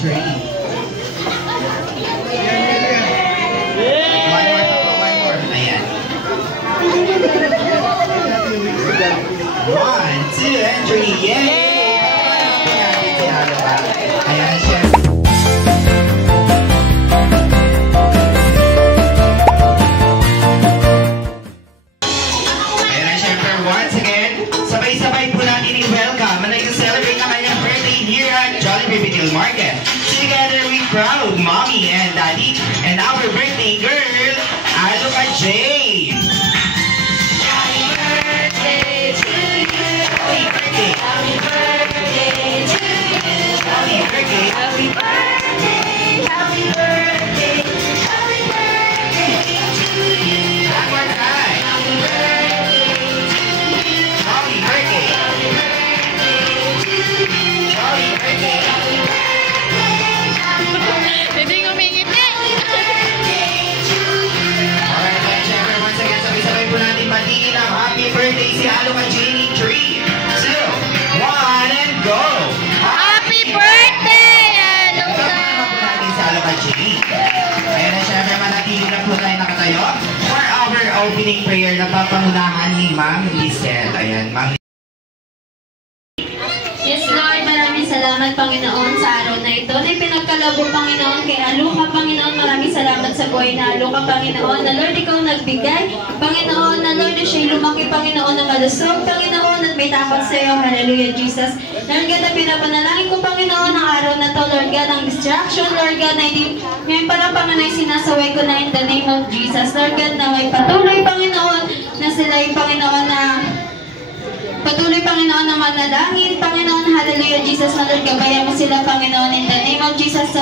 entry. One more. Ayan. 1, 2, and 3. Yay! Ayan, chef. Ayan, syempre, once again, sabay-sabay po natin i-welcome and nag-celebrate ang kanyang birthday here at Jollibee Bicol Market. Together we proud mommy and daddy and our birthday girl, Aluka J. Happy birthday to you. Happy birthday. Happy birthday to you. Happy birthday. Happy birthday. Happy birthday. Happy birthday to you. One more time. Happy birthday to you. Happy birthday. Happy birthday to you. Happy birthday. Happy birthday. Hindi ngumingit na. Alright, syempre, once again, sabay-sabay po natin batiin ang happy birthday si Aluka Jenny. 3, 2, 1, and go! Happy birthday, Aluka! Kasama po natin si Aluka Jenny. Ayan na, syempre, manatili na po tayo nakatayo for our opening prayer na papangunahan ni Ma'am Lizelle. Ayan, Ma'am. Yes, Lord, maraming salamat, Panginoon, sa araw na ito. Na pinagkalabo, Panginoon, kay Aluka, Panginoon, maraming salamat sa buhay na Aluka, Panginoon, na Lord, ikaw nagbigay, Panginoon, na Lord, siya'y lumaki, Panginoon, na malusog, Panginoon, at may takot sa iyo, hallelujah, Jesus. Lord God, na pinapanalangin ko, Panginoon, ang araw na to, Lord God, ang distraction, Lord God, na hindi, ngayon parang Panginoon, sinasaway ko na in the name of Jesus. Lord God, na may patuloy, Panginoon, na sila'y, Panginoon, na patuloy, Panginoon, na manalangin, Panginoon, hallelujah, Jesus, na Lord, gabayan mo sila, Panginoon, in the name of Jesus.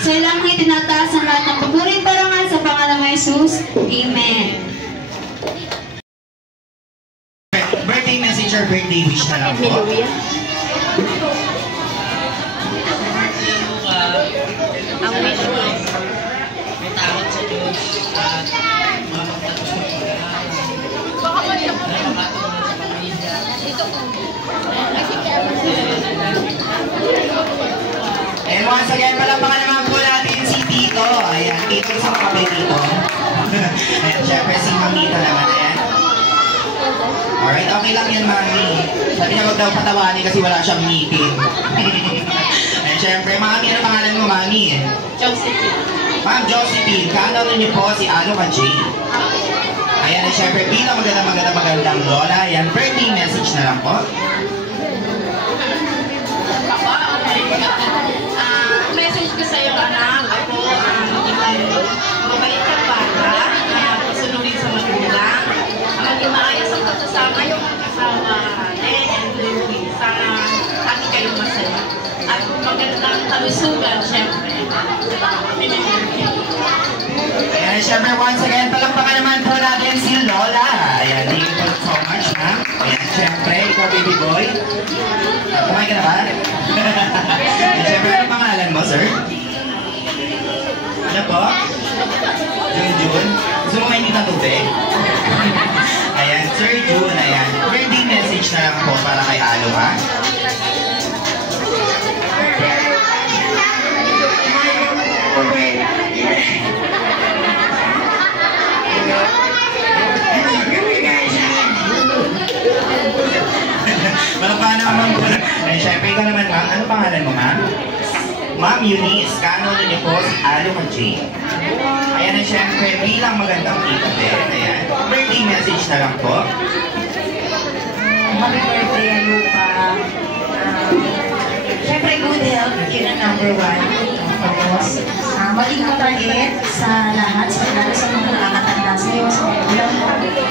Sa ilang itinataas ang lahat ng pagpuring parangal sa pangalan mo, Jesus. Amen. Birthday message or birthday wish na lang po. Ang wish ko, may takot sa Diyos at mamagtatapos ko And once again, palapakan naman po natin si Tito. Ayan, Tito sa kape dito. Ayan, syempre si Mamita naman. Ayan. Alright, okay lang yan, Mami. Sabi niya wag daw patawanin kasi wala siyang meeting. Ayan, syempre, Mami, ano pangalan mo, Mami? Josephine. Ma'am Josephine, kaano niyo po si Aluka J. Ayan, syempre, bilang magandang lola. Ayan, birthday message na lang po. Message ko sa iyo, anak. Ako, mabait kang bata. Pasunugin sa magulang. Maging maayos ang pagkasama yung kasama Len and Louie. Sana lagi kayong masaya. At magandang kalusugan, syempre. Ayan, syempre, once again, palakpakan naman po natin si Lola. Ayan, thank you so much, ma'am. Ayan, syempre, ikaw, baby boy. Kumain ka na ba? Ayan, syempre, ano pangalan mo, sir? Ano po? Jun. Gusto mo mainit na tubig? Ayan, Sir Jun, ayan. Birthday message na lang po para kay Aluka. Malapaan naman po. Ay, syempre, ikaw naman, ma'am. Ano pangalan mo, ma'am? Ma'am Eunice, kaano niyo po si Aluka J. Ayan, ay syempre, bilang magandang tita din. Ayan. Birthday message na lang po. Happy birthday, Aluka. Siyempre, good health, yun ang number 1. Tapos, maging mabait sa lahat, lalo sa mga nakakatanda sa'yo, sa mga ulang mo.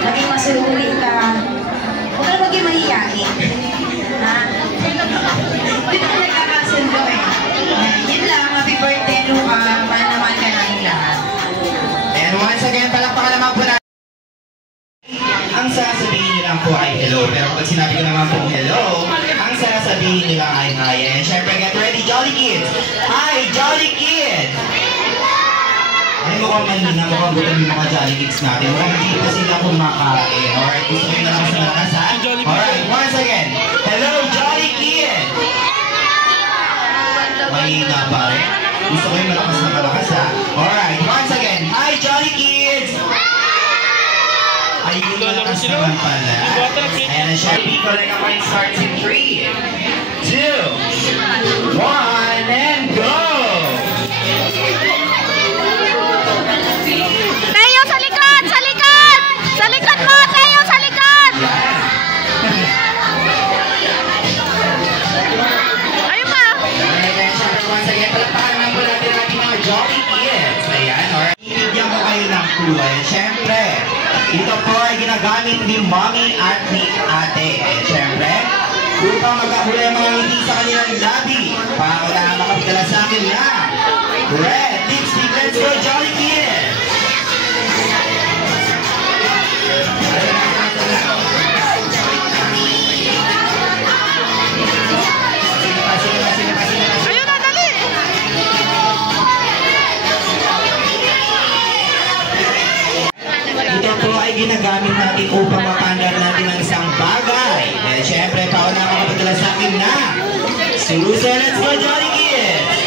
Maging masululi ka. Huwag ka maging mahiyain. Hindi ka nagkakasundo eh. Yun lang, happy birthday, Aluka. Mahal naman ka namin lahat. And once again, palakpakan naman po natin. Ang sasabihin niyo lang po ay hello. Pero pag sinabi ko naman po hello, ang sasabihin niyo lang ay hi. And syempre, get ready, Jolly Kids! Hi, Jolly Kids! Ay, mukhang mahina, mukhang gutom yung mga Jolly Kids natin. Mukhang hindi pa sila kumakain. Alright, gusto nyo na lang sa malakas, ha? Alright, once again, hello, Jolly Kids! May Mali nga pare. Gusto ko yung malakas na malakas ha. Alright, once again. Hi Jolly Kids! Ayun, malakas naman pala. Ayan na siya. Pico like a mind starts in 3, 2, 1, and go! Teo, sa likod! Sa likod! Sa likod mo, Teo! Sa likod! Ayun pa! Alright, syempre once again, palakpakan naman po natin ang ating mga Jolly Kids. Ayan, alright. Ibigyan ko kayo ng clue. Ayan, syempre, ito po ay ginagamit ni Mommy at ni Ate. Ayan, syempre, upang magkahuli ang mga ngiti sa kanilang labi. Para na makapagdala sa akin na red lipstick. Let's go, Jolly Kids! Ayun na, dali! Ito po ay ginagamit natin upang mapandar natin ang isang bagay. Eh, syempre, pauna makapagdala sa akin na Suso, let's go, Jolly Kids!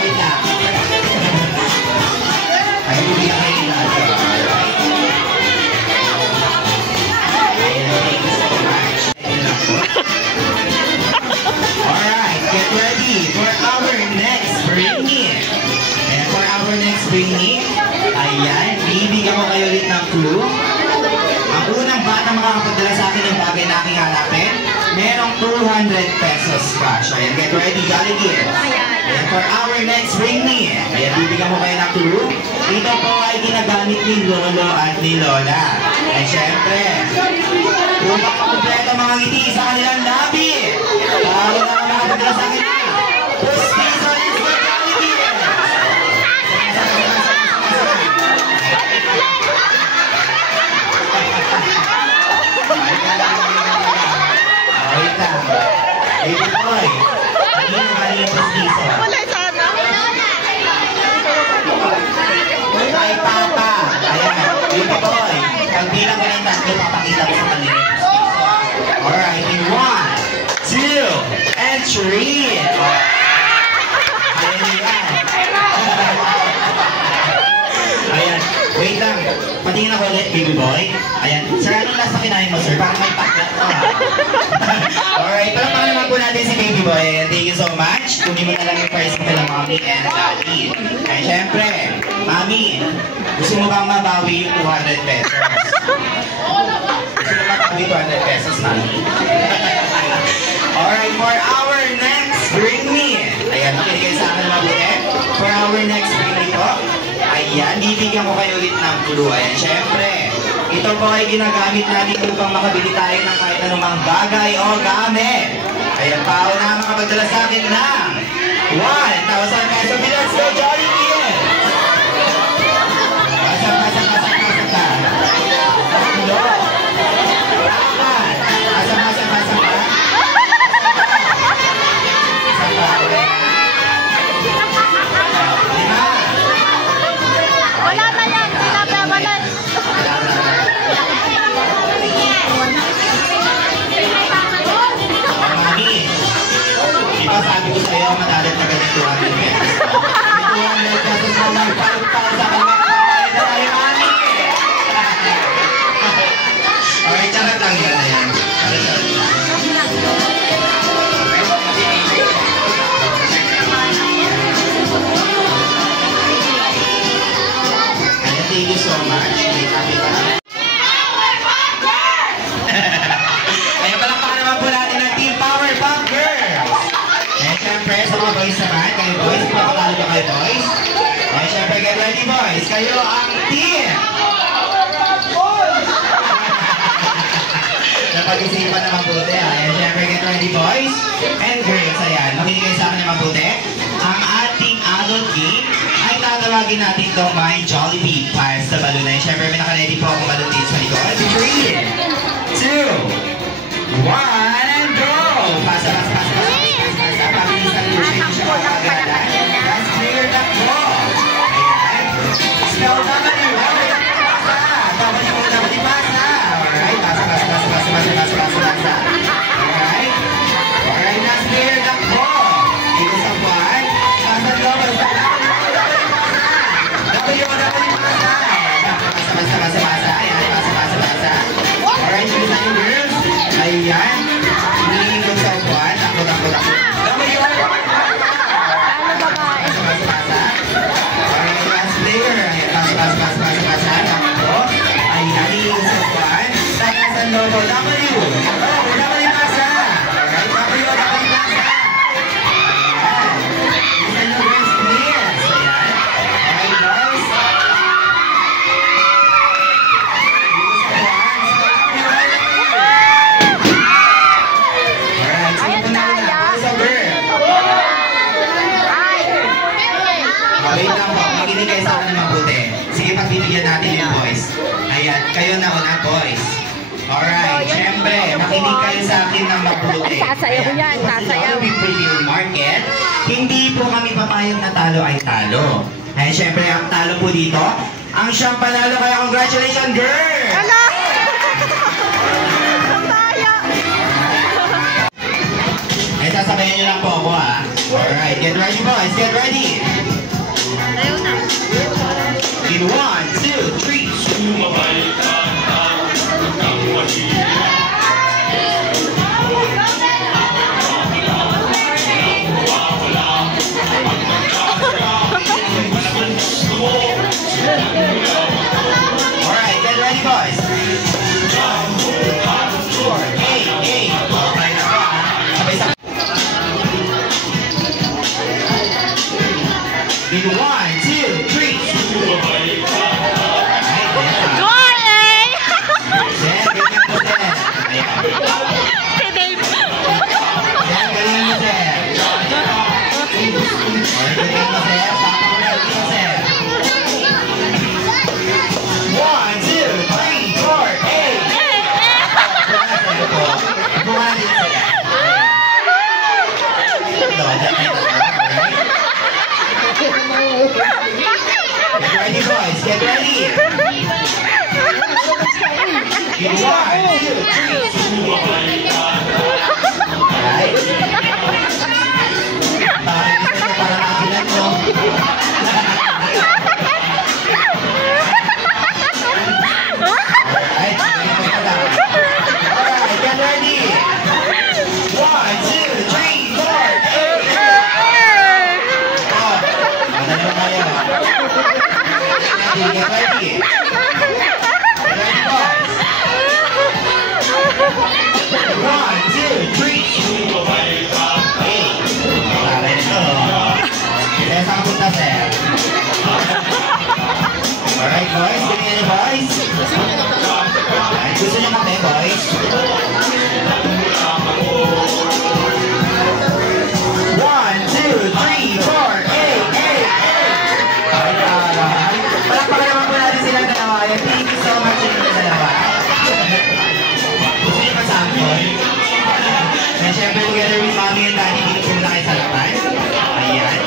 Wait lang. Ay, bibigyan kayo nila. Alright, get ready for our next bringing. And for our next bringing, ayan, bibigyan ko kayo ulit ng clue. Ang unang bata makakapagdala sa akin ng bagay na aking hanapin, merong 200 pesos cash. Ayan, get ready, Jolly Kids. And for our next bringing, ayan, bibigyan ko kayo ng clue. Ito po ay ginagamit ni Lolo at ni Lola. And syempre, upang makumpleto mga ngiti sa kanilang labi. Para na makapagdala sa akin na Pustiso, let's go, Jolly Kids! Wait lang. Baby boy, hindi mo kaya yung Pustiso. Wala sana. Ay, Papa. Ayan, baby boy. Pag bilang ka ng tatlo, papakita ko sa kanila yung Pustiso. Alright, in 1, 2, and 3. Ayan yan. Ayan, wait lang. Patingin ako ulit, baby boy. Ayan, sir, anong lasa kinain mo, sir? Parang may paklat ko, ha? Alright, palakpakan naman po natin si baby boy. Ayan, thank you so much. Kunin mo na lang yung price mo kila mommy and daddy. Ayan, syempre, mami, gusto mo bang mabawi yung 200 pesos? Gusto mo mabawi 200 pesos, mami? Alright, for our next bring me. Ayan, makinig kayo sa akin na mabuti. For our next bring me po, ayan, bibigyan ko kayo ulit ng clue. Ayan, syempre, ito po ay ginagamit natin upang makabili tayo ng kahit anumang bagay o gamit. Ayan, pao na makapagdala sa akin ng 1,000 pesos. Let's go, Jolly Kids! Pasok ka. Tatlo. Apat. Pasok ka. Lima. Wala na yan. Wala. Mami, diba sabi ko sa'yo, madalit na ganito 200 pesos. 200 pesos na lang, palupal sa kamay na tayo, mami! Okay, charot lang yun na yan. Charot lang. Ayan, thank you so much. Ayan, palakpakan naman po natin ang Team Powerpuff Girls. And syempre, sa mga boys naman, kayo boys, papatalo ba kayo boys? And syempre, get ready boys, kayo ang team! Napag-isipan na mabuti ha. And syempre, get ready boys and girls. Ayan, makinig kayo sa akin na mabuti. Ang ating adult game ay tatawagin natin itong My Jollibee Pies na balon. And syempre, may naka-ready po akong balon dito sa likod. 3, 2, 1, and go! Pasa. Pabilisan ko siya, hindi siya makakagalan. Let's clear the ball. Ayan. Spell naman yung pasa. Dapat yung muna matipasa. Alright, pasa. logo. W. Oh, may W Plaza. Alright, W Plaza. Ayan. Isa nyo guys, please. Ayan. Alright, guys. Alright, sige po na una. Boys or girl? Wait lang po, makinig kayo sa akin mabuti. Sige, pagbibigyan natin yung boys. Ayan, kayo na una, boys. Alright, syempre, makinig kayo sa akin ng mabuti. Sasayaw ko yan, sasayaw. Sa Preview Market, hindi po kami papayag na talo ay talo. Ayan, syempre, ang talo po dito, ang siyang panalo, kaya congratulations, girl! Hala! Ang daya! Eh, sasabayan nyo lang po ako, ha? Alright, get ready, boys, get ready! Ayaw na. In 1, 2, 3. Alright, get ready, boys. Hey, hey. Okay na ba? Sabay sa... In 1, 2, 3. Goal, eh! Then, ganyan po, then. Ayan. Si Dave. Then, ganyan mo, then. Alright, ganyan mo, then. Papakulit mo, then. 1, 2, 3, 4, 8. Upo ka na din, sir. Ito, dyan kayo tatlo, alright? Get ready, boys. Get ready. In 1, 2, 3. Alright? Bakit ito parang nagilan mo? Alright, ganyan mo pala. Alright, get ready. 1, 2, 3, 4, 8. Oh, madali mo kayo. Get ready. Get ready, boys. 1, 2, 3. Hey, taray nito. Kaya saan ka punta, sir? Alright, boys. Ganyan niyo, boys. Alright, gusto niyo kape, boys? 1, 2, 3, 4, 8, 8. Alright, palakpakan naman po natin silang dalawa. Thank you so much sa inyong dalawa. Gusto niyo pa-sample? And syempre, together with mommy and daddy, dito po muna kayo sa laban. Ayan.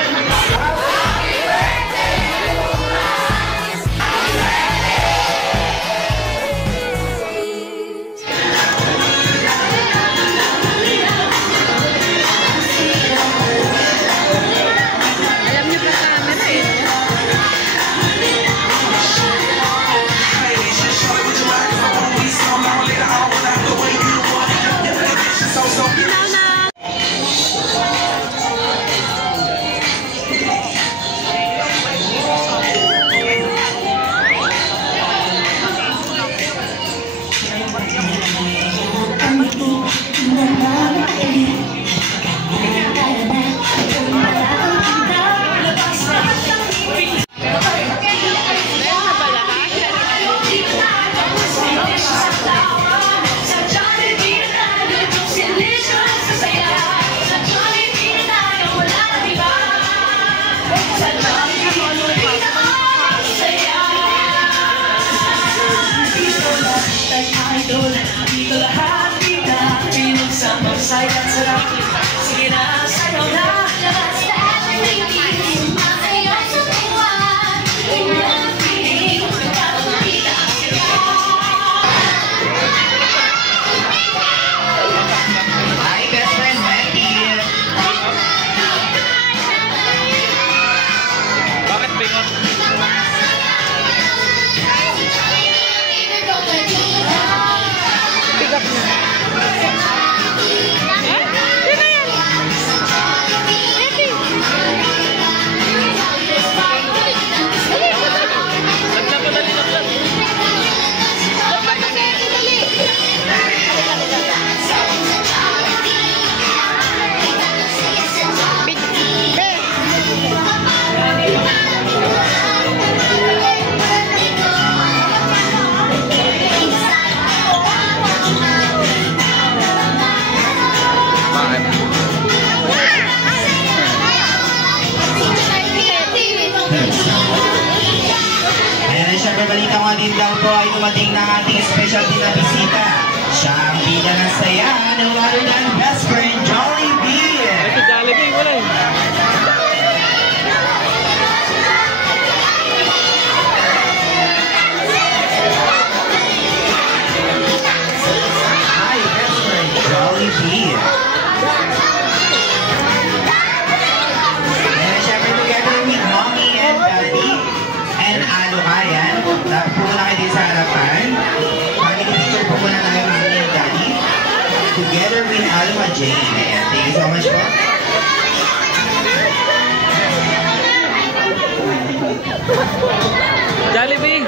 dumating ng ating specialty na bisita. Siya ang bida ng saya, no other than best friend Jollibee. Ito Jollibee, wala eh. Hi, best friend Jollibee. And syempre together with mommy and daddy and Alukayan. Pupunta kayo din sa harapan. Family picture po muna tayo, mommy and daddy. Together with Alma Jane. Ayan, thank you so much po. Jollibee!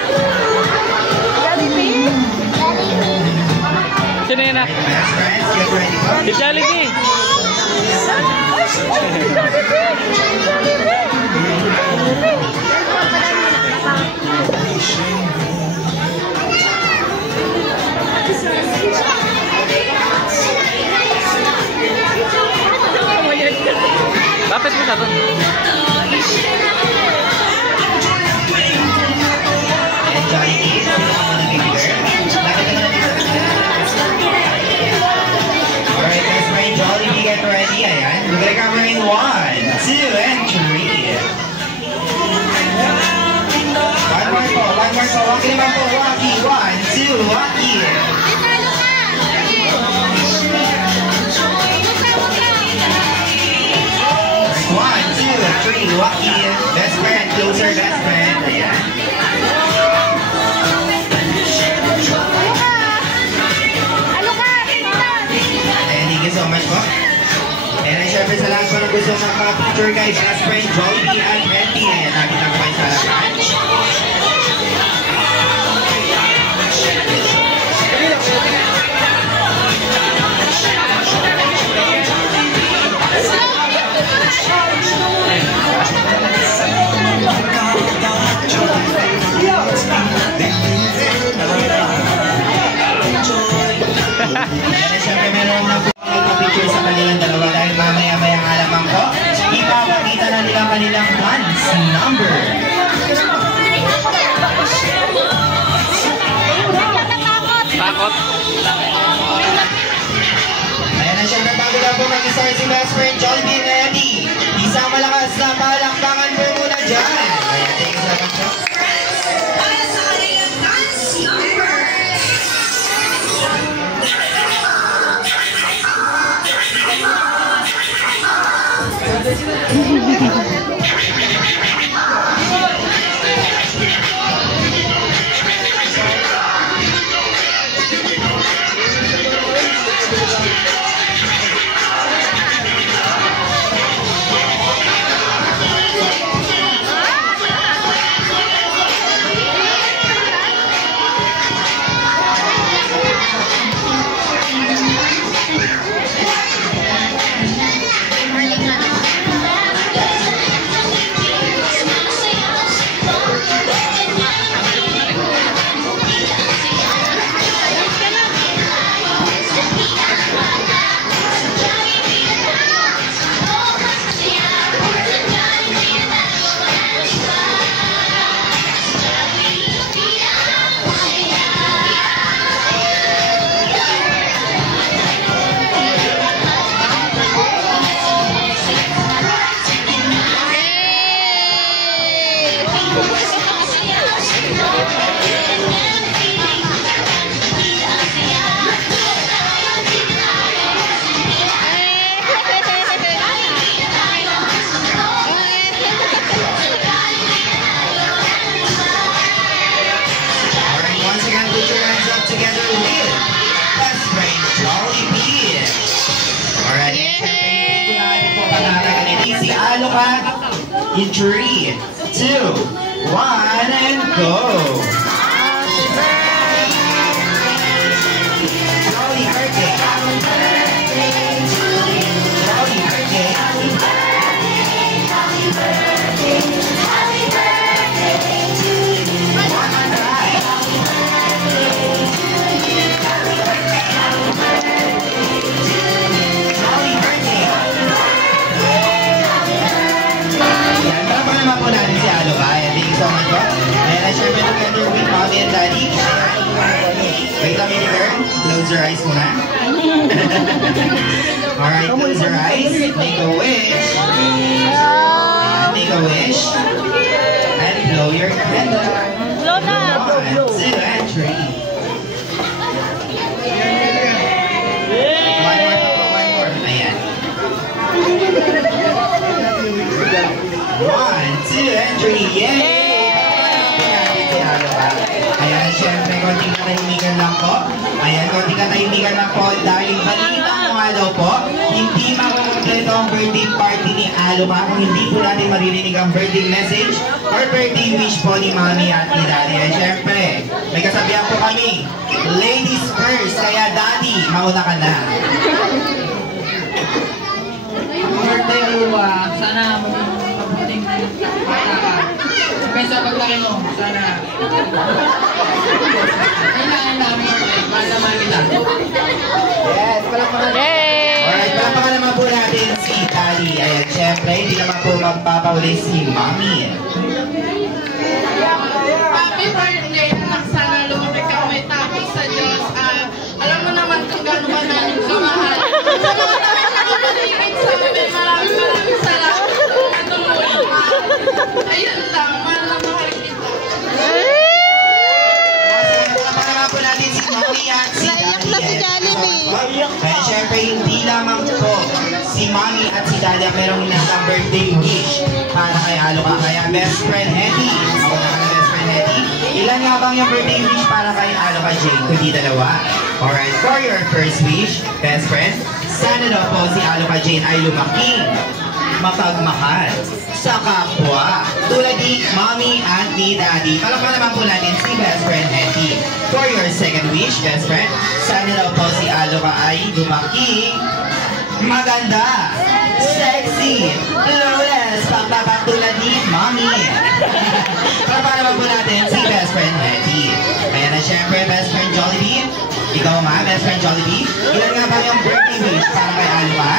Sino yun ah? Best friends, get ready po. Si Jollibee! Bakit mo sabi? And Jollibee, sino ang nag-figure? Bakit naman nag-figure? Alright, best friend Jollibee, get ready. Ayan, we're gonna cover in 1, 2, and 3. One more po. Walkie naman po, walkie. 1, 2, walkie. 1, 2, 3, walkie. Best friend, closer, best friend. Ayan. And thank you so much po. And ay syempre sa lahat po na gusto mag-picture kay best friend Jollibee at Betty. Ayan, natin lang po kayo sa harapan. Kaya syempre meron na po picture sa kanilang dalawa dahil mamaya-maya nga lamang po ipapakita na nila kanilang dance number. Takot? Ayan na syempre bago na po mag-start si best friend Jollibee and Eddie. Isang malakas na palakpakan po muna dyan. Ayan, thank you so much po. In 3, 2, 1, and go! Jolly birthday! Jolly birthday! Yan, tama naman po natin si Alokay. Thank you so much po. And I share with together with close your eyes muna. Alright, close your eyes. Make a wish. Ayan, make a wish. And blow your candle. Blow na! 1, 2, and 3. One more. Ayan. 1, 2, and 3. Yay! Ayan, syempre, konting katahimikan lang po. Ayan, konting katahimikan lang po dahil balita mo nga daw po, hindi makukumpleto ang birthday party ni Aloma kung hindi po natin maririnig ang birthday message or birthday wish po ni Mami at ni Daddy. Ayan, syempre, may kasabihan po kami, ladies first, kaya Daddy, mauna ka na. Birthday Aloma, sana mabuting bata ka. Kaysa paglaki mo, sana kailangan namin malaman kita. Yes, palakpakan. Alright, palakpakan naman po natin si Daddy. Ayan, syempre, hindi naman po magpapahuli si Mami. Happy birthday, anak. Sana lumaki ka may tapos sa Diyos. Alam mo naman kung gano'n ba namin kamahal. Sa mga nakapaligid sa amin, maraming salamat sa mga tumulong. Ayun lang, mahal na mahal kita. Palakpakan naman po natin si Mami at si Daddy. Kaya syempre, hindi lamang po si Mami at si Daddy ang merong isang birthday wish para kay Aloma. Kaya best friend Hetty. Ako na ka na best friend Hetty. Ilan nga bang yung birthday wish para kay Aloma Jane? Kundi dalawa. Alright, for your first wish, best friend, sana daw po si Aloma Jane ay lumaking mapagmahal sa kapwa tulad ni Mami at ni Daddy. Palakpakan naman po natin si best friend Hetty. For your second wish, best friend, sana daw po si Aloma ay lumaking maganda, sexy, flawless, pagpapatulad ni Mami. Palakpakan naman po natin si best friend Hetty. Kaya na syempre, best friend Jollibee, ikaw nga, best friend Jollibee, ilan nga ba yung birthday wish para kay Aloma?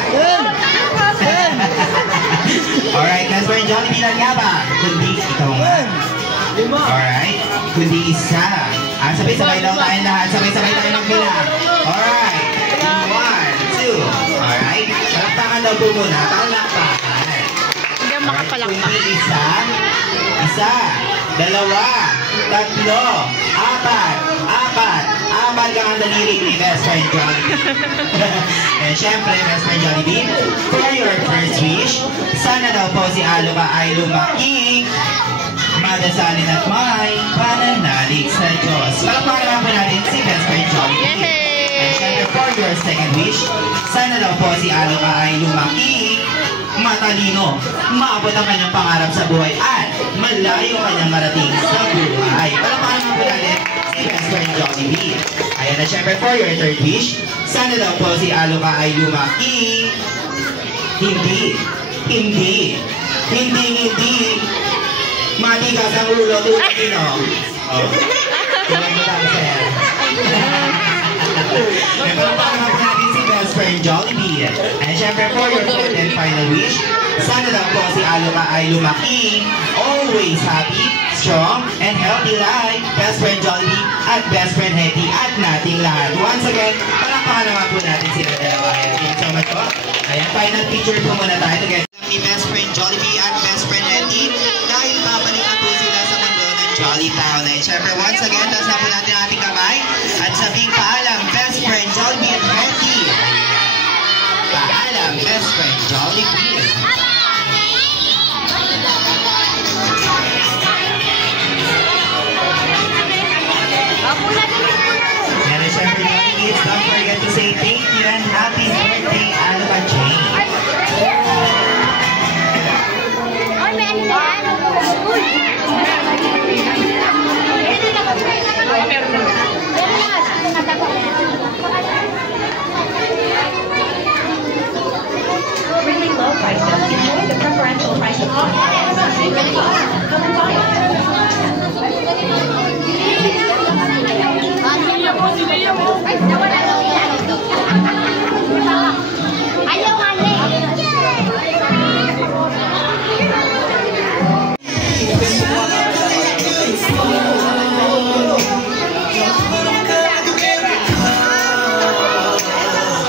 Alright, best friend Jollibee, ilan nga ba? Kundi ikaw nga. Alright, kundi isa. Sabay-sabay daw tayo lahat, sabay-sabay tayo magbilang. Alright, 1, 2. Alright, palakpakan daw po muna, palakpakan. Hindi ako makapalakpak. Kundi isa, dalawa, tatlo, apat kang ang daliri ni best friend Jollibee. And syempre, best friend Jollibee, for your first wish, sana daw po si Aloma ay lumaking madasalin at may pananalig sa Diyos. Palakpakan naman po natin si best friend Jollibee. And syempre, for your second wish, sana daw po si Aloma ay lumaking matalino, maabot ang kanyang pangarap sa buhay at malayo kanyang marating sa buhay. Palakpakan naman po natin si best friend Jollibee. Ayan na syempre, for your third wish, sana daw po si Aloma ay lumaki. Hindi matigas ang ulo tulad nino. Oh. Tulad mo lang, sir. May palakpakan naman po natin si best friend Jollibee. And syempre, for your fourth and final wish, sana daw po si Aloma ay lumaki, always happy, strong, and healthy life. Best friend Jollibee at best friend Hetty at nating lahat. Once again, palakpakan naman po natin sila dalawa. Thank you so much po. Ayan, final picture po muna tayo together ni best friend Jollibee at best friend Hetty dahil babalik na po sila sa mundo ng Jolly Town. And syempre, once again, taas na po natin ang ating kamay at sabing paalam, best friend Jollibee at Hetty. Paalam, best friend Jollibee. And syempre, Jollibee, don't forget to say thank you and happy birthday, Aloma Jane.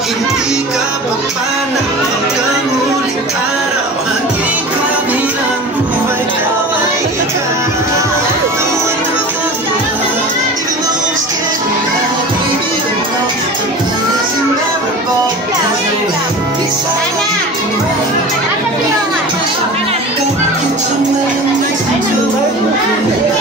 Hindi ka papanang hanggang huling araw. Maging kabilang buhay na ay ikaw. Even though I'm scared now, baby, don't know the plan is unbearable. There's no way beside you. Get your man next to you.